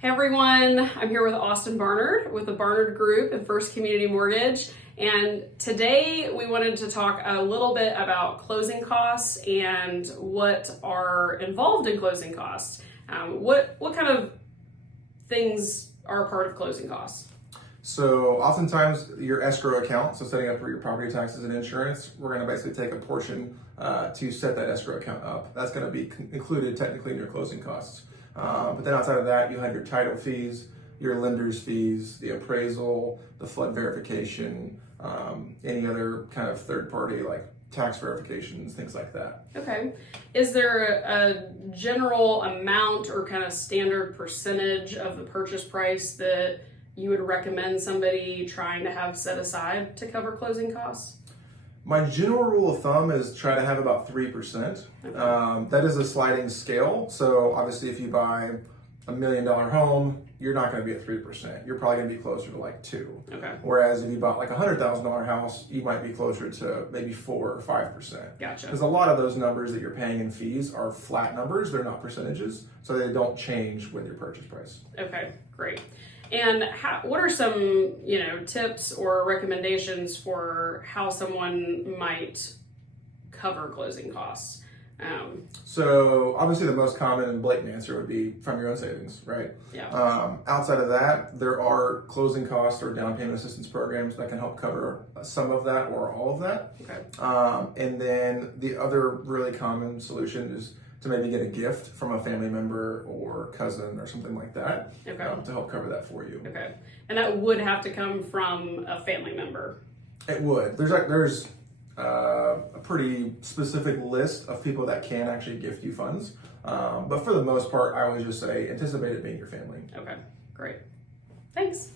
Hey everyone, I'm here with Austin Barnard with the Barnard Group and First Community Mortgage. And today we wanted to talk a little bit about closing costs and what are involved in closing costs. What kind of things are a part of closing costs? So oftentimes your escrow account, so setting up for your property taxes and insurance, we're going to basically take a portion to set that escrow account up. That's going to be included technically in your closing costs. But then outside of that, you have your title fees, your lender's fees, the appraisal, the flood verification, any other kind of third party like tax verifications, things like that. Okay. Is there a general amount or kind of standard percentage of the purchase price that you would recommend somebody trying to have set aside to cover closing costs? My general rule of thumb is try to have about 3%. Okay. That is a sliding scale. So obviously if you buy $1 million home, you're not going to be at 3%. You're probably going to be closer to like 2. Okay. Whereas if you bought like a $100,000 house, you might be closer to maybe 4 or 5%. Gotcha. Because a lot of those numbers that you're paying in fees are flat numbers. They're not percentages. So they don't change with your purchase price. Okay, great. And what are some, tips or recommendations for how someone might cover closing costs? So obviously the most common and blatant answer would be from your own savings, right? Yeah. Outside of that, there are closing costs or down payment assistance programs that can help cover some of that or all of that. Okay. And then the other really common solution is to maybe get a gift from a family member or cousin or something like that. Okay. To help cover that for you. Okay. And that would have to come from a family member. It would. There's a pretty specific list of people that can actually gift you funds. But for the most part, I always just say anticipate it being your family. Okay, great. Thanks.